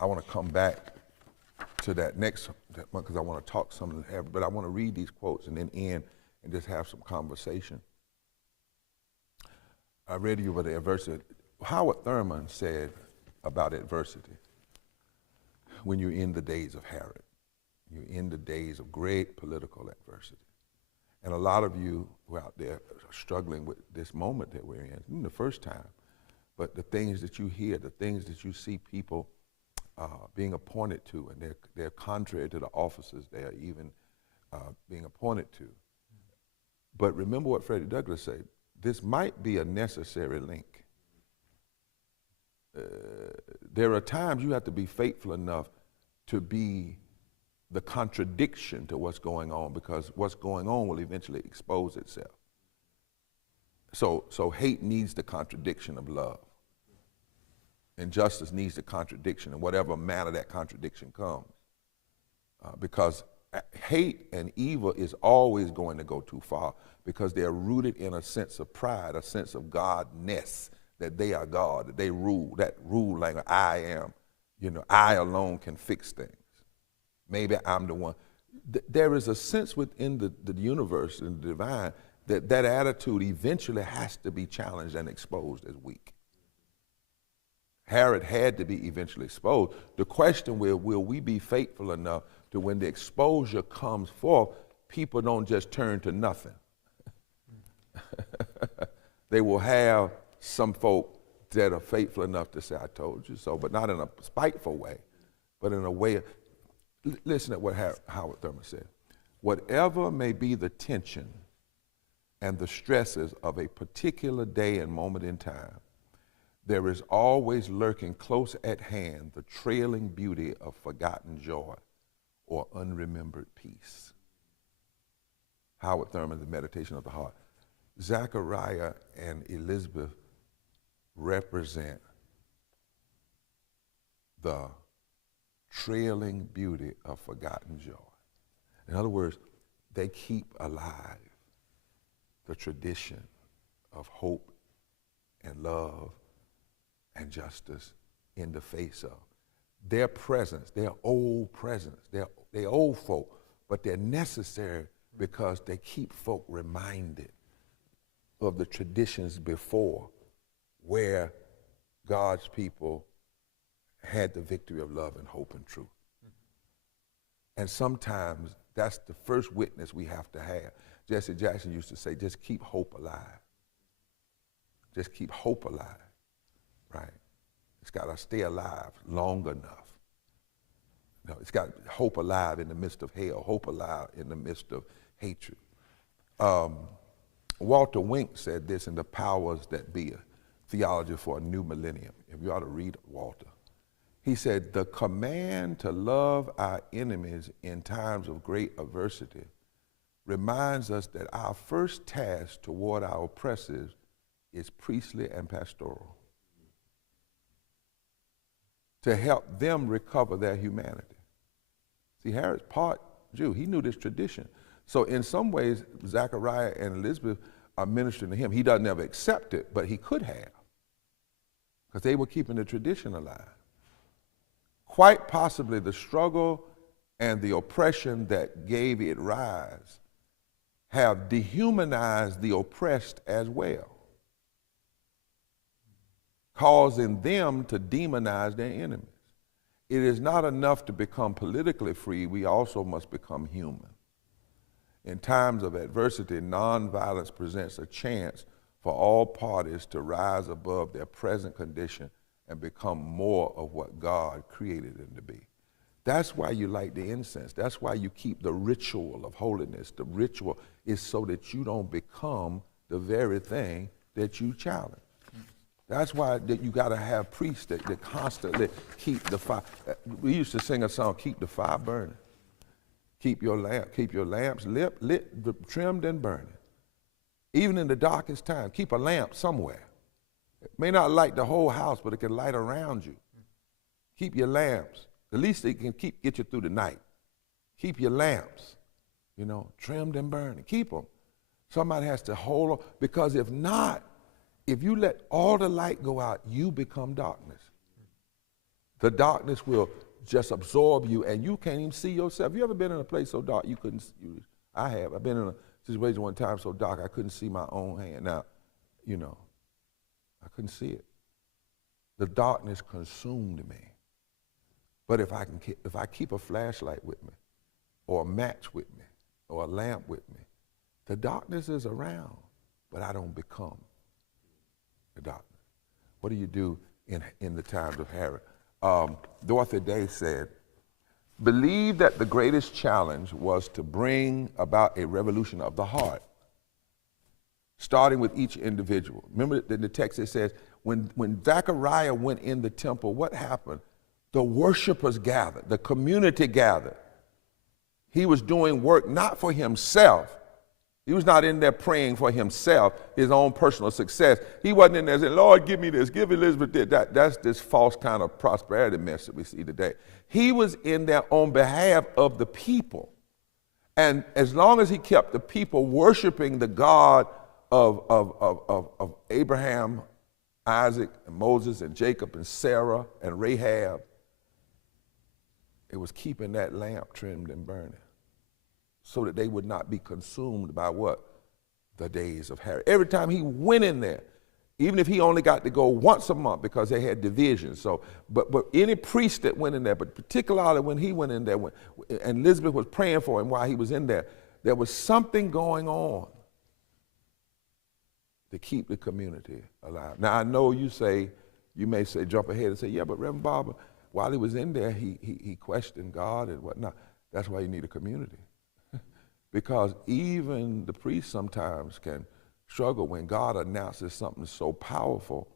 I want to come back to that next one because I want to talk some of the Herod, but I want to read these quotes and then end and just have some conversation. I read you about the adversity. Howard Thurman said about adversity, when you're in the days of Herod, you're in the days of great political adversity. And a lot of you who are out there are struggling with this moment that we're in the first time. But the things that you hear, the things that you see people being appointed to, and they're contrary to the offices they are even being appointed to. But remember what Freddie Douglass said, this might be a necessary link. There are times you have to be faithful enough to be the contradiction to what's going on, because what's going on will eventually expose itself. So hate needs the contradiction of love. Injustice needs the contradiction in whatever manner that contradiction comes. Because hate and evil is always going to go too far, because they're rooted in a sense of pride, a sense of godness, that they are God, that they rule, that rule language, I am, I alone can fix things. Maybe I'm the one. There is a sense within the universe and the divine that attitude eventually has to be challenged and exposed as weak. Herod had to be eventually exposed. The question will we be faithful enough to when the exposure comes forth, people don't just turn to nothing. They will have some folk that are faithful enough to say, I told you so, but not in a spiteful way, but in a way. Listen to what Howard Thurman said. Whatever may be the tension and the stresses of a particular day and moment in time, there is always lurking close at hand the trailing beauty of forgotten joy or unremembered peace. Howard Thurman, The Meditation of the Heart. Zechariah and Elizabeth represent the trailing beauty of forgotten joy. In other words, they keep alive the tradition of hope and love and justice in the face of their presence, their old presence. They're old folk, but they're necessary because they keep folk reminded of the traditions before, where God's people had the victory of love and hope and truth. And sometimes that's the first witness we have to have. Jesse Jackson used to say, just keep hope alive. Just keep hope alive, right? It's got to stay alive long enough. No, it's got hope alive in the midst of hell, hope alive in the midst of hatred. Walter Wink said this in The Powers That Be, a theology for a new millennium. If you ought to read Walter. He said, the command to love our enemies in times of great adversity reminds us that our first task toward our oppressors is priestly and pastoral, to help them recover their humanity. See, Herod's part Jew. He knew this tradition. So in some ways, Zechariah and Elizabeth are ministering to him. He doesn't ever accept it, but he could have, because they were keeping the tradition alive. Quite possibly the struggle and the oppression that gave it rise have dehumanized the oppressed as well, causing them to demonize their enemies. It is not enough to become politically free, we also must become human. In times of adversity, nonviolence presents a chance for all parties to rise above their present condition and become more of what God created them to be. That's why you light the incense. That's why you keep the ritual of holiness. The ritual is so that you don't become the very thing that you challenge. That's why that you got to have priests that constantly keep the fire. We used to sing a song, keep the fire burning. Keep your lamps lit, trimmed and burning. Even in the darkest time, keep a lamp somewhere. It may not light the whole house, but it can light around you. Keep your lamps. At least they can get you through the night. Keep your lamps, trimmed and burning. Keep them. Somebody has to hold on, because if not, if you let all the light go out, you become darkness. The darkness will just absorb you, and you can't even see yourself. You ever been in a place so dark you couldn't see? I have. I've been in a situation one time so dark I couldn't see my own hand. Now, I couldn't see it. The darkness consumed me. But if I keep a flashlight with me, or a match with me, or a lamp with me, the darkness is around, but I don't become the darkness. What do you do in the times of Herod? Dorothy Day said, believe that the greatest challenge was to bring about a revolution of the heart, starting with each individual. Remember in the text it says, when Zechariah went in the temple, what happened? The worshipers gathered, the community gathered. He was doing work not for himself. He was not in there praying for himself, his own personal success. He wasn't in there saying, Lord, give me this, give Elizabeth this. That's this false kind of prosperity mess that we see today. He was in there on behalf of the people. And as long as he kept the people worshiping the God of Abraham, Isaac, and Moses, and Jacob, and Sarah, and Rahab, it was keeping that lamp trimmed and burning, so that they would not be consumed by what? The days of Herod. Every time he went in there, even if he only got to go once a month because they had divisions. So, but any priest that went in there, but particularly when he went in there, and Elizabeth was praying for him while he was in there, there was something going on to keep the community alive. Now I know you may say, jump ahead and say, yeah, but Reverend Barber, while he was in there, he questioned God and whatnot. That's why you need a community. Because even the priest sometimes can struggle when God announces something so powerful.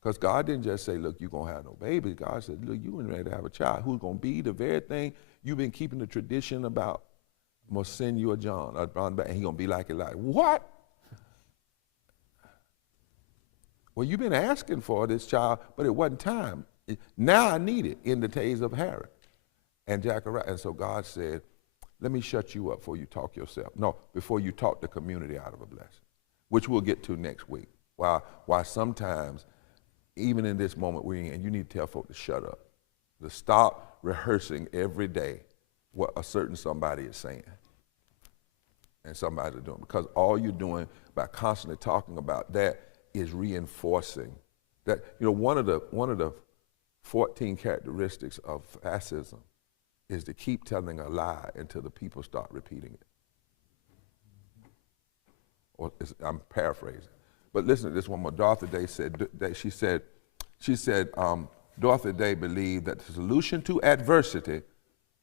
Because God didn't just say, look, you're going to have no baby. God said, look, you're ready to have a child who's going to be the very thing you've been keeping the tradition about. I'm going to send you a John, and he's going to be like Elijah. What? Well, you've been asking for this child, but it wasn't time. Now I need it in the days of Herod and Zechariah. And so God said, let me shut you up before you talk yourself. No, before you talk the community out of a blessing, which we'll get to next week. Why sometimes, even in this moment we're in, you need to tell folk to shut up, to stop rehearsing every day what a certain somebody is saying and somebody's doing. Because all you're doing by constantly talking about that is reinforcing that. One of the 14 characteristics of fascism is to keep telling a lie until the people start repeating it. I'm paraphrasing. But listen to this one more. Dorothy Day said, Dorothy Day believed that the solution to adversity,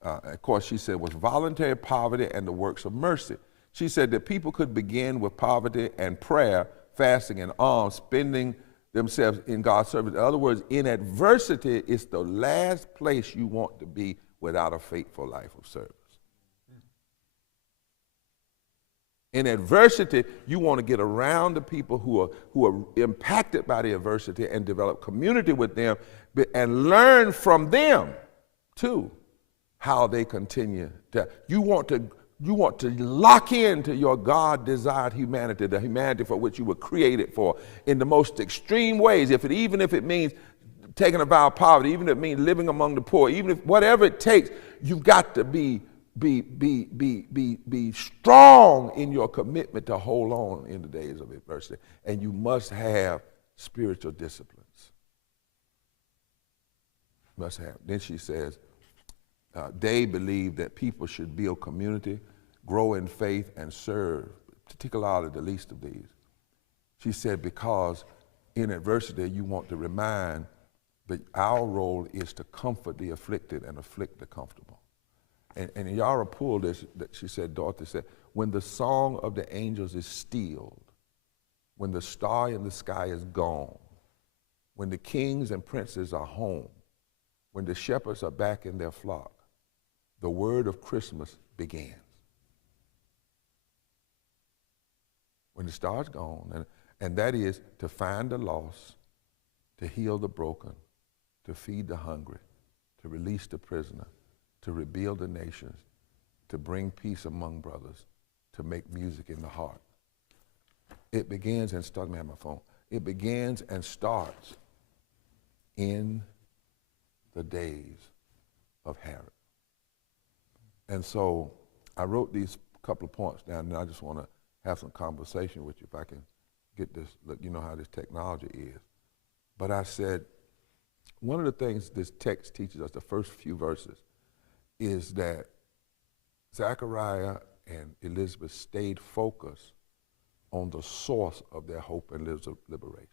of course she said, was voluntary poverty and the works of mercy. She said that people could begin with poverty and prayer, fasting and alms, spending themselves in God's service. In other words, in adversity, it's the last place you want to be without a faithful life of service. In adversity, you want to get around the people who are impacted by the adversity and develop community with them and learn from them, too, how they continue to. You want to lock into your God-desired humanity, the humanity for which you were created for, in the most extreme ways. Even if it means taking a vow of poverty, even if it means living among the poor, even if whatever it takes, you've got to be strong in your commitment to hold on in the days of adversity. And you must have spiritual disciplines. Must have. Then she says, they believe that people should build community, grow in faith, and serve, particularly the least of these. She said, because in adversity, you want to remind that our role is to comfort the afflicted and afflict the comfortable. And Yara pulled this, that she said, Dorothy said, when the song of the angels is stilled, when the star in the sky is gone, when the kings and princes are home, when the shepherds are back in their flock, the word of Christmas begins. When the star's gone, and that is to find the lost, to heal the broken, to feed the hungry, to release the prisoner, to rebuild the nations, to bring peace among brothers, to make music in the heart. It begins and starts, let me have my phone. It begins and starts in the days of Herod. And so I wrote these couple of points down, and I just want to have some conversation with you if I can get this, you know how this technology is. But I said, one of the things this text teaches us, the first few verses, is that Zechariah and Elizabeth stayed focused on the source of their hope and liberation.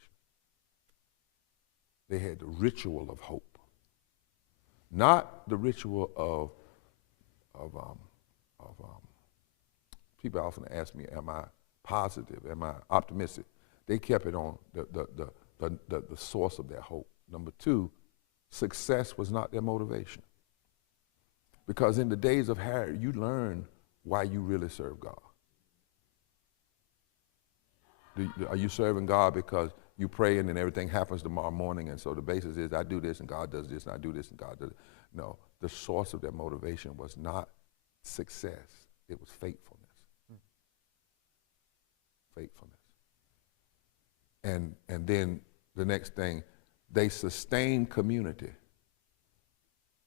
They had the ritual of hope, not the ritual of people often ask me, am I positive, am I optimistic? They kept it on the source of their hope. Number two, success was not their motivation. Because in the days of Herod, you learn why you really serve God. Are you serving God because you pray and then everything happens tomorrow morning, and so the basis is I do this and God does this and I do this and God does it? No, the source of their motivation was not success, it was faithfulness. Faithfulness. And then the next thing, they sustained community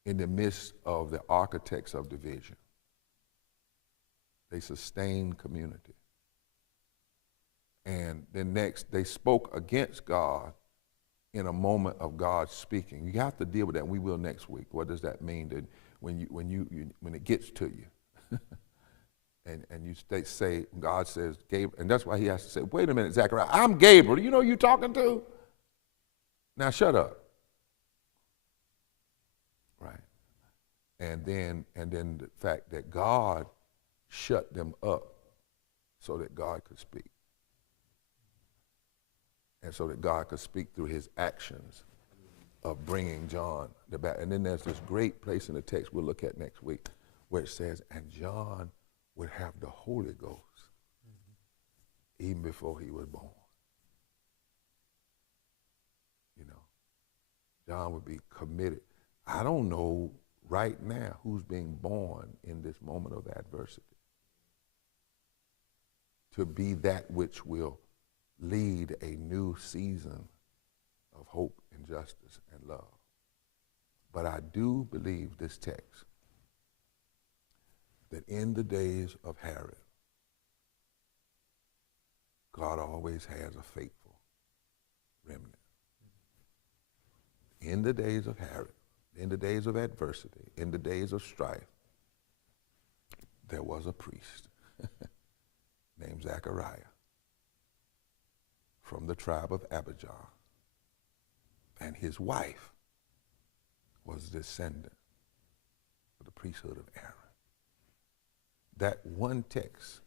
in the midst of the architects of division. They sustained community. And then next, they spoke against God in a moment of God speaking. You have to deal with that, and we will next week. What does that mean that when it gets to you? and you say, God says, Gabriel, and that's why he has to say, wait a minute, Zechariah, I'm Gabriel. You know who you're talking to? Now shut up. Right. And then the fact that God shut them up so that God could speak. And so that God could speak through his actions of bringing John the Baptist. And then there's this great place in the text we'll look at next week where it says, and John would have the Holy Ghost even before he was born. You know, John would be committed. I don't know right now who's being born in this moment of adversity to be that which will lead a new season of hope and justice and love. But I do believe this text that in the days of Herod, God always has a faithful remnant. In the days of Herod, in the days of adversity, in the days of strife, there was a priest named Zechariah from the tribe of Abijah, and his wife was a descendant of the priesthood of Aaron. That one text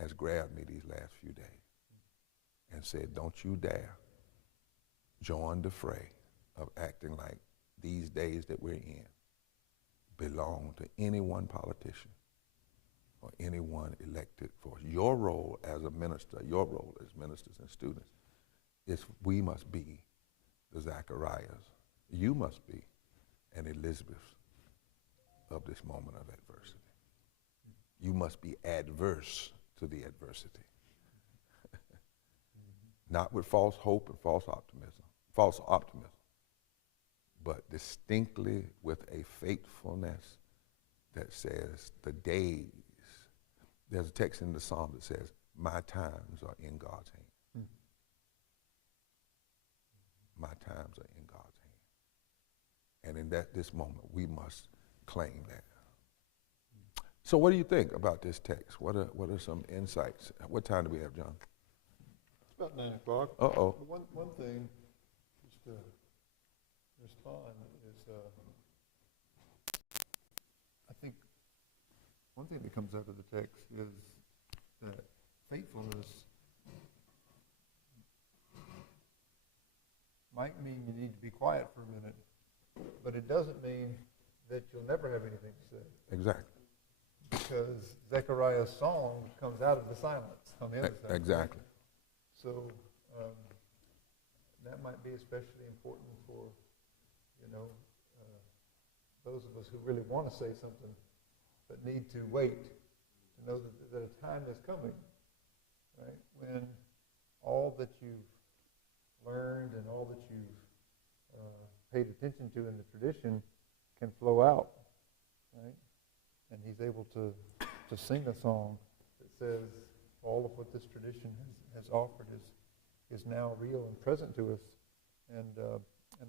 has grabbed me these last few days and said, don't you dare join the fray of acting like these days that we're in belong to any one politician or anyone elected for your role as a minister, your role as ministers and students. We must be the Zacharias. You must be an Elizabeth of this moment of adversity. You must be adverse to the adversity. Not with false hope and false optimism, but distinctly with a faithfulness that says the days. There's a text in the Psalm that says, my times are in God's hand. My times are in God's hand. And in this moment, we must claim that. So what do you think about this text? What are some insights? What time do we have, John? about 9 o'clock. Uh-oh. One thing, just to respond, is I think one thing that comes out of the text is that faithfulness might mean you need to be quiet for a minute, but it doesn't mean that you'll never have anything to say. Exactly. Because Zechariah's song comes out of the silence on the other side. Exactly. So that might be especially important for, those of us who really want to say something but need to wait to know that a time is coming, right, when all that you've learned and all that you've paid attention to in the tradition can flow out, right? And he's able to sing a song that says all of what this tradition has offered is now real and present to us, and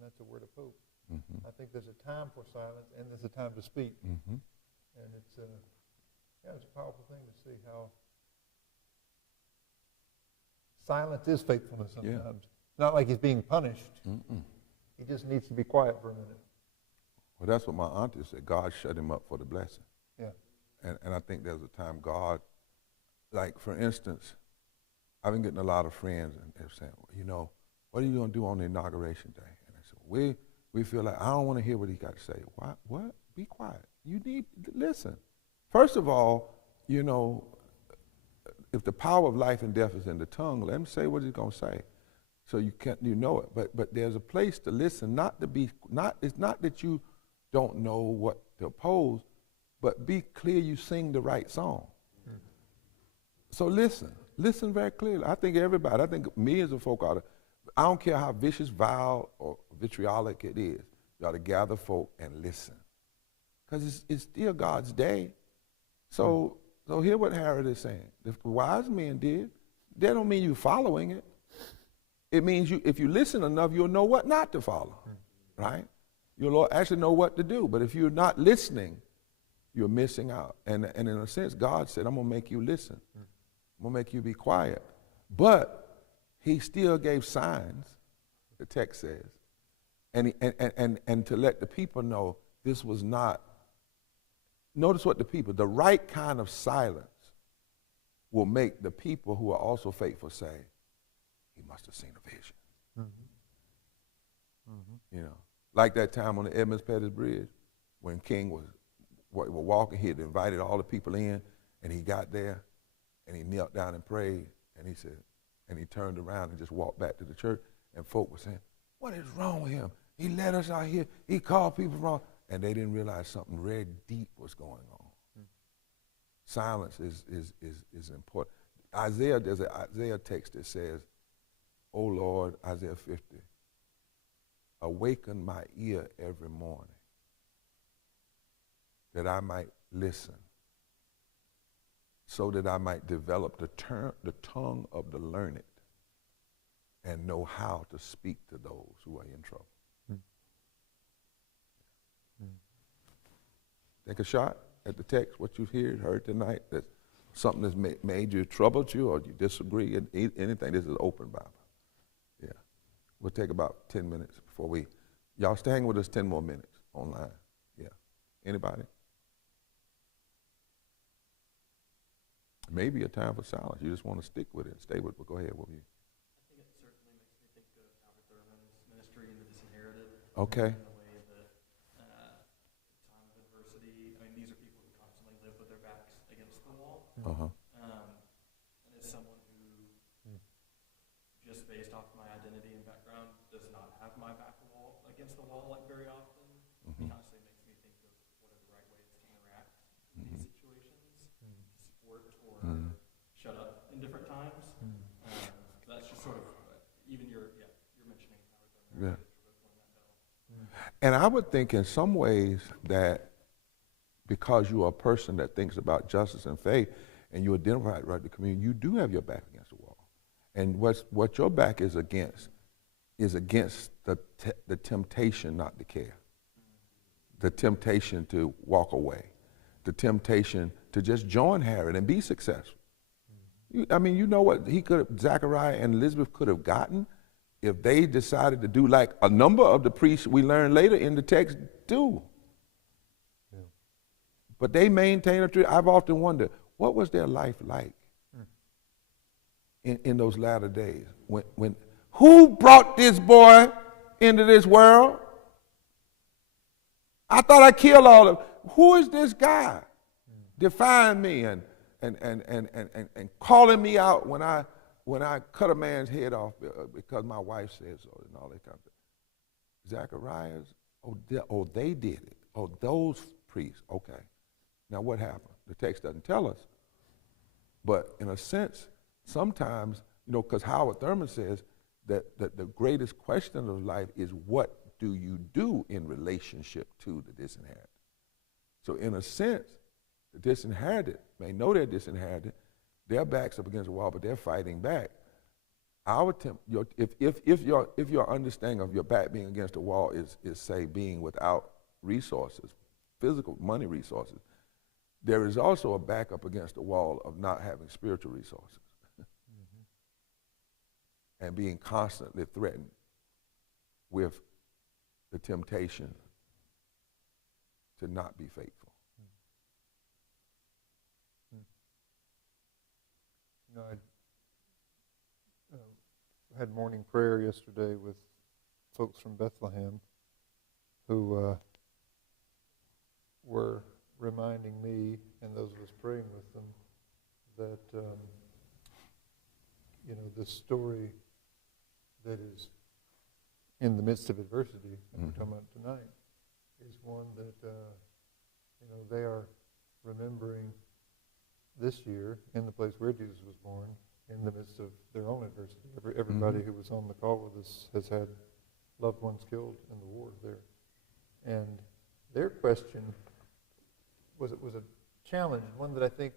that's a word of hope. Mm-hmm. I think there's a time for silence and there's a time to speak, Mm-hmm. and it's a powerful thing to see how silence is faithfulness sometimes. Yeah. It's not like he's being punished. Mm-mm. He just needs to be quiet for a minute. Well, that's what my auntie said. God shut him up for the blessing. Yeah. And I think there's a time God, like for instance, I've been getting a lot of friends and they're saying, what are you going to do on the inauguration day? And I said, we feel like, I don't want to hear what he got to say. What? Be quiet. You need to listen. First of all, if the power of life and death is in the tongue, let him say what he's going to say. So you know it. But there's a place to listen, it's not that you don't know what to oppose, but be clear you sing the right song. Mm-hmm. So listen very clearly. I think me as a folk ought to, I don't care how vicious, vile, or vitriolic it is, you ought to gather folk and listen. Because it's still God's day. So hear what Herod is saying. If the wise men did, that don't mean you following it. It means if you listen enough, you'll know what not to follow, right? You'll actually know what to do. But if you're not listening, you're missing out. And in a sense, God said, I'm going to make you listen. I'm going to make you be quiet. But he still gave signs, the text says, and to let the people know this was not, notice what the right kind of silence will make the people who are also faithful say, he must have seen a vision. Mm-hmm. Mm-hmm. Like that time on the Edmonds Pettus Bridge when King was walking, he had invited all the people in, and he got there, and he knelt down and prayed, and he said, and he turned around and just walked back to the church, and folk were saying, what is wrong with him? He let us out here, he called people wrong, and they didn't realize something very deep was going on. Mm-hmm. Silence is important. There's an Isaiah text that says, O Lord, Isaiah 50, awaken my ear every morning that I might listen, so that I might develop the tongue of the learned and know how to speak to those who are in trouble. Take a shot at the text, what you've heard tonight, that something that's made you, troubled you, or you disagree, and anything. This is open Bible. Yeah. We'll take about 10 minutes before y'all stay hanging with us 10 more minutes online. Yeah. Anybody? Maybe a time for silence. You just want to stick with it, stay with it, but go ahead. What were you? I think it certainly makes me think of Albert Thurman's ministry in The Disinherited. Okay. And the way that time of adversity, these are people who constantly live with their backs against the wall. Uh-huh. And as someone who, just based off my identity and background, does not have my back against the wall like very often, it constantly makes me think of what are the right ways to interact in these situations, support or shut up in different times. That's just sort of, even you're mentioning how Yeah. And I would think in some ways that because you are a person that thinks about justice and faith and you identify it right in the community, you do have your back against the wall. And what your back is against the temptation not to care, the temptation to walk away, the temptation to just join Herod and be successful. You know what Zachariah and Elizabeth could have gotten if they decided to do like a number of the priests we learn later in the text do. Yeah. But they maintain a tradition. I've often wondered, what was their life like in those latter days? When who brought this boy into this world? I thought I killed all of them. Who is this guy? Defying me and calling me out when I cut a man's head off because my wife said so and all that kind of stuff. Zacharias, they did it. Oh, those priests, okay. Now what happened? The text doesn't tell us. But in a sense, sometimes, because Howard Thurman says that the greatest question of life is what do you do in relationship to the disinherited? So in a sense, the disinherited may know they're disinherited, their back's up against the wall, but they're fighting back. If your understanding of your back being against the wall is say being without resources, physical money resources, there is also a back up against the wall of not having spiritual resources and being constantly threatened with the temptation to not be faithful. I had morning prayer yesterday with folks from Bethlehem who were reminding me and those of us praying with them that the story that is in the midst of adversity that we're talking about tonight is one that they are remembering this year in the place where Jesus was born, in the midst of their own adversity. Everybody who was on the call with us has had loved ones killed in the war there. And their question was a challenge, one that I think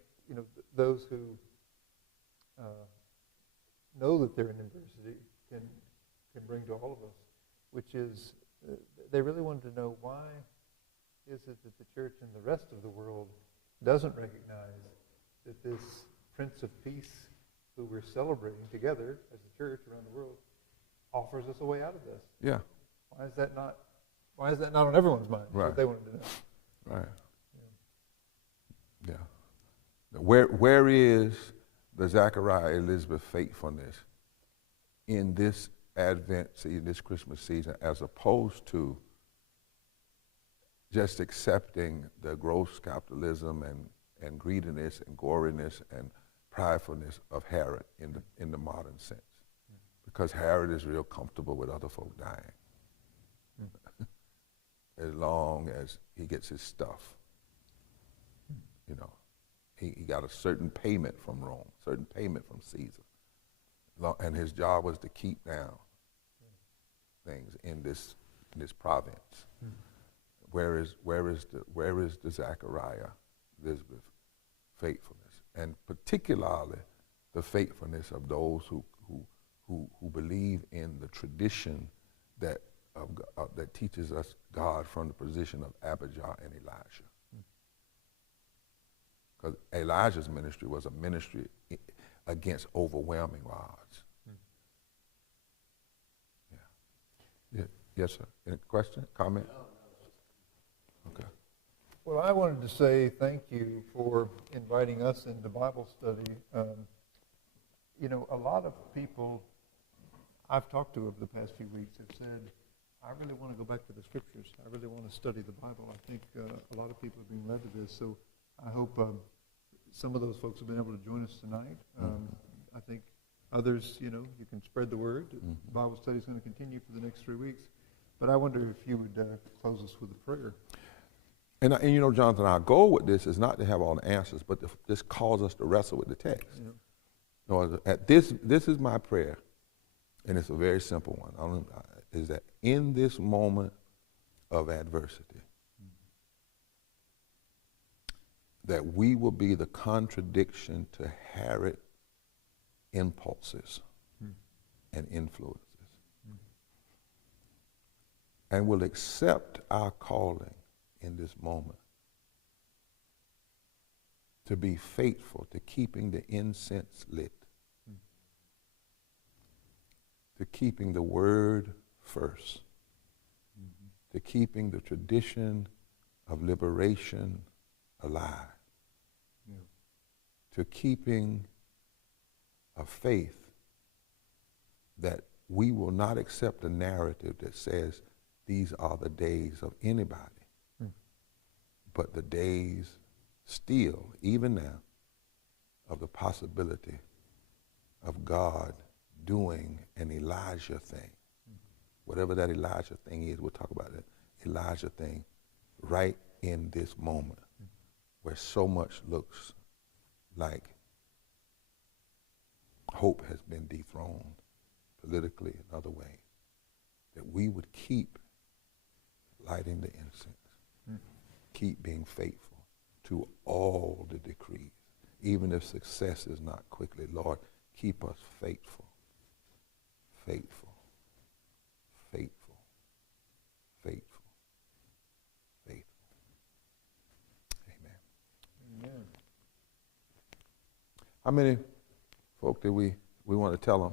those who know that they're in adversity can bring to all of us, which is they really wanted to know why is it that the church and the rest of the world doesn't recognize that this Prince of Peace, who we're celebrating together as a church around the world, offers us a way out of this. Yeah. Why is that not on everyone's mind? Right. That's what they wanted to know. Right. Yeah. Where is the Zachariah Elizabeth faithfulness in this Advent season, this Christmas season, as opposed to just accepting the gross capitalism and greediness and goriness and pridefulness of Herod in the modern sense? Because Herod is real comfortable with other folk dying as long as he gets his stuff. He got a certain payment from Rome, certain payment from Caesar, and his job was to keep down things in this province. Where is the Zachariah Elizabeth faithfulness, and particularly the faithfulness of those who believe in the tradition that teaches us God from the position of Abijah and Elijah. Because Elijah's ministry was a ministry against overwhelming odds. Yeah. Yes, sir. Any question, comment? Okay. Well, I wanted to say thank you for inviting us into Bible study. A lot of people I've talked to over the past few weeks have said, I really want to go back to the Scriptures. I really want to study the Bible. I think a lot of people are being led to this. So I hope some of those folks have been able to join us tonight. I think others, you can spread the word. Bible study is going to continue for the next 3 weeks. But I wonder if you would close us with a prayer. And Jonathan, our goal with this is not to have all the answers, but to just cause us to wrestle with the text. This is my prayer, and it's a very simple one. Is that in this moment of adversity, that we will be the contradiction to Herod impulses and influences, and will accept our calling in this moment to be faithful to keeping the incense lit, to keeping the word first, to keeping the tradition of liberation alive, to keeping a faith that we will not accept a narrative that says these are the days of anybody, but the days still, even now, of the possibility of God doing an Elijah thing. Whatever that Elijah thing is, we'll talk about that Elijah thing right in this moment where so much looks like hope has been dethroned politically and other ways, that we would keep lighting the incense, keep being faithful to all the decrees, even if success is not quickly. Lord, keep us faithful, faithful, faithful, faithful, faithful. Amen. Amen. How many folk do we want to tell them?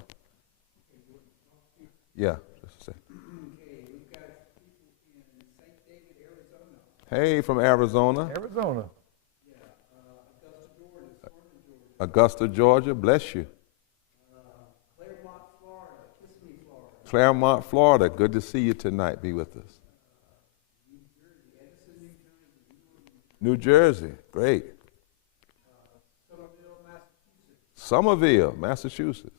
Yeah, just a second. Okay, we've got people in St. David, Arizona. Hey, from Arizona. Arizona. Yeah, Augusta, Georgia, Augusta, Georgia, bless you. Claremont, Florida, Kissimmee, Florida, Claremont, Florida, good to see you tonight. Be with us. New Jersey, Edison, New Jersey, New Jersey, great. Somerville, Massachusetts, Somerville, Massachusetts.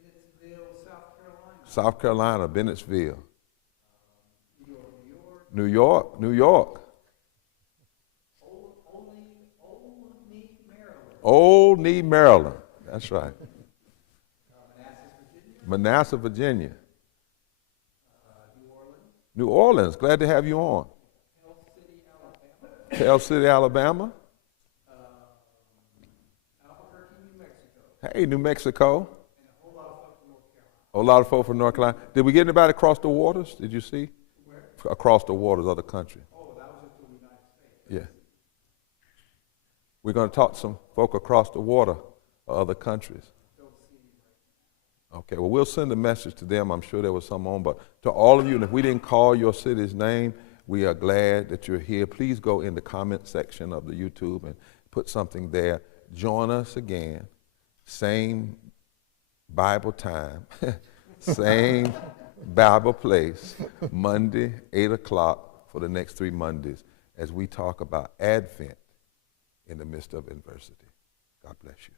Bennettsville, South Carolina, South Carolina, Bennettsville. New York, New York, New York. Old Neat, Maryland, Old Knee, Maryland. That's right. Manassas, Virginia, Manassas, Virginia. New Orleans, New Orleans, glad to have you on. Health City, Alabama, Pell City, Alabama. Albuquerque, New Mexico, Hey, New Mexico. and a whole lot of folks from North Carolina. A lot of folk from North Carolina. Did we get anybody across the waters? Did you see? Where? Across the waters, other country. Oh, that was just the United States. Yeah. We're going to talk to some folk across the water or other countries. Don't see any right Okay, well, we'll send a message to them. I'm sure there was some on, but to all of you, and if we didn't call your city's name, we are glad that you're here. Please go in the comment section of the YouTube and put something there. Join us again. Same Bible time, same Bible place, Monday, 8 o'clock for the next 3 Mondays as we talk about Advent in the midst of adversity. God bless you.